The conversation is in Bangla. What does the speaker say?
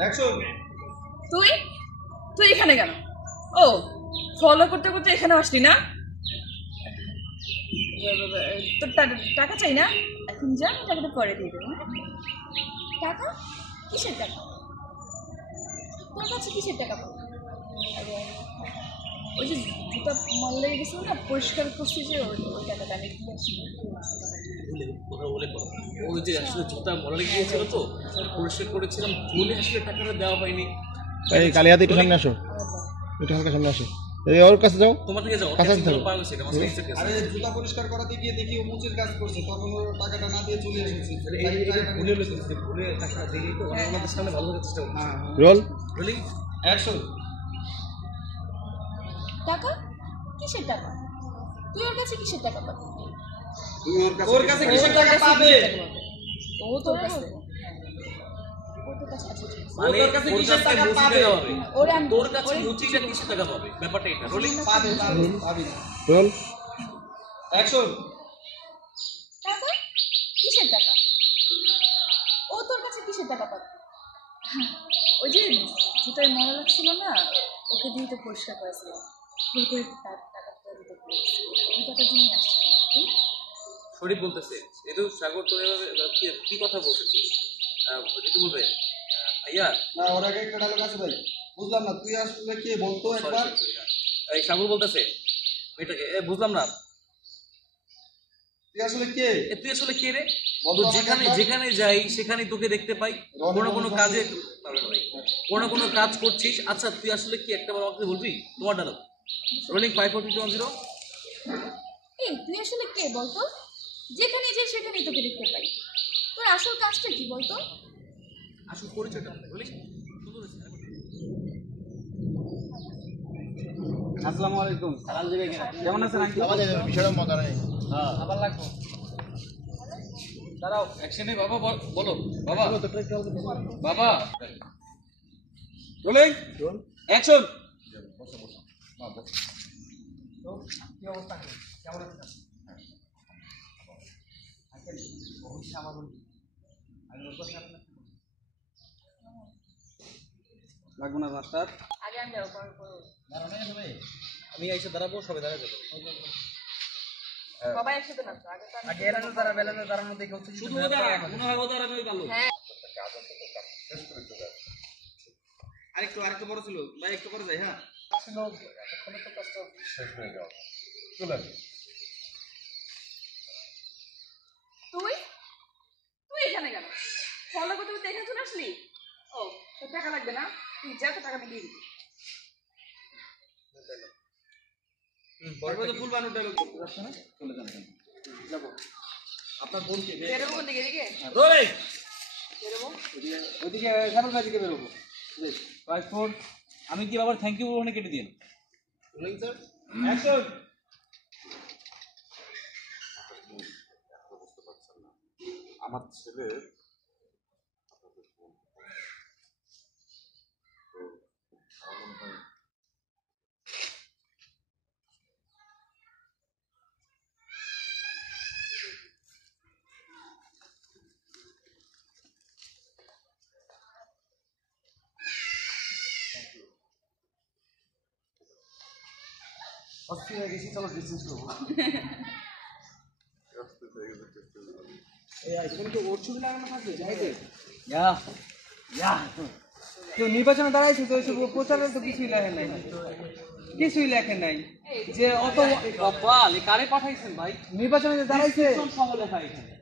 অ্যাকশন। তুই তুই এখানে কেন? ও, ফলো করতে করতে এখানে আসলি না? তোর টাকা চাই না? এখন যা, টাকাটা পরে দিয়ে দেবো। টাকা? কিসের টাকা? তোর কাছে কিসের টাকা পাবো? ওই যে জুতা মল লেগে গেছিল না, পরিষ্কার করছি যে ওই টাকাটা আমি দিয়ে আসি। ওই যে আসলে জুতা মলে গিয়েছিল তো পরিষ্কার করেছিলাম বলে আসলে টাকাটা দেওয়া হয়নি। এই কালিয়াতে একটু সামনে আসো, একটু হালকা সামনে আসো। এই ওর কাছে যাও, তোমার থেকে যাও কাছে থাকো। আরে জুতা পরিষ্কার করাতে গিয়ে দেখি ও মুচির কাজ করছে, তখন ওর টাকাটা না দিয়ে চলে এসেছে। ভুলে টাকা দিলেই তো আমাদের সামনে ভালো হতে চেষ্টা করছি। Role rolling action. টাকা? কিসের টাকা? তুই ওর কাছে কিসের টাকা পাবি? ওর কাছে কিসের টাকা পাবে? ও তোর কাছে ওর কাছে আছে। মানে ওর কাছে কিসের টাকা পাবে? ওরে আমি তোর কাছে মুচিটা কিসের টাকা পাবে? ব্যাপারটা এটা। রোলিং পাবে পাবে না। Roll action. টাকা? কিসের টাকা? ও তোর কাছে কিসের টাকা পাবে? ওই যে জুতায় ময়লা লাগছিল না, ওকে দিয়ে তো পরিষ্কার করেছিলাম। ভুল করে তার টাকা ফেরত দিতে বলেছি। ওই টাকার জন্যই আসছি। শরীফ বলতেছে এতো সাগর তোর এভাবে কি কথা বলতেছিস? যেটু বলবে ভাইয়া না, ওর আগে একটা ডায়লগ আছে ভাই, বুঝলাম না তুই আসলে কে বলতো একবার। এই সাগর বলতেছে এটাকে বুঝলাম না, তুই আসলে কে? তুই আসলে কে রে? বলতো তো আমাকে যেখানে একবার। যেখানে যাই সেখানে তোকে দেখতে পাই, কোনো কাজে কোনো কাজ করছিস। আচ্ছা তুই আসলে কি একটা বার আমাকে বলবি? তোমার ডায়লগ। রোলিং 5 4 3 2 1 0। এই তুই আসলে কে বলতো? যেখানে যাই সেখানেই তোকে দেখতে পাই। তোর আসল কাজটা কি বলতো? আসল পরিচয়টা রোলিং। আসসালামু আলাইকুম। সালাম দিবে কেন? কেমন আছেন আঙ্কেল? আমাদের বিষয়টা মজা নেই। হ্যাঁ, আবার লাগবো। দাঁড়াও, অ্যাকশনে বাবা বলো। বাবা বাবা রোলিং অ্যাকশন। তো কি অবস্থা? কেমন আছেন? আঙ্কেল বহুত সামান্য আমি ওর কথা লাগবো না মাস্টার। আগে আমি যাবো, পরে আমি এসে দাঁড়াবো, সবাই দাঁড়া যাবে। সবাই একসাথে না তো, আগে তো আগে এরানো দাঁড়াবে, এরানো দাঁড়ানো দেখে হচ্ছে শুধু দাঁড়াবো দাঁড়ানোই ভালো। হ্যাঁ। আরেকটু বড় ছিল ভাই, একটু পরে যাই। হ্যাঁ ছিল এখন তো কাজটা শেষ হয়ে যাও, চলে তুই তুই এখানে কেন? ফলো করতে করতে এখানে চলে আসলি? ও, তোর টাকা লাগবে না? তুই যা, তো টাকা আমি দিয়ে দিবি। ফুল বানানো ডায়লগ করতে যাচ্ছে না, চলে যান যাবো। আপনার বোনকে বেরোবো কোন দিকে? এদিকে রোলিং বেরোবো। ওইদিকে সামনে দিকে বেরোবো। আমি কি আবার থ্যাংক ইউ ওখানে কেটে দিন। Rolling sir action. আমার ছেলে অস্থির হয়ে গেছি, চলো ডিসটেন্স করবো। ওর ছবি লাগানো থাকবে যাইতে। কেউ নির্বাচনে দাঁড়াইছে তো ওইসব প্রচারে তো কিছুই লেখেন নাই, কিছুই লেখেন নাই যে অত কপাল কারে পাঠাইছেন ভাই? নির্বাচনে দাঁড়াইছে সব লেখা এখানে।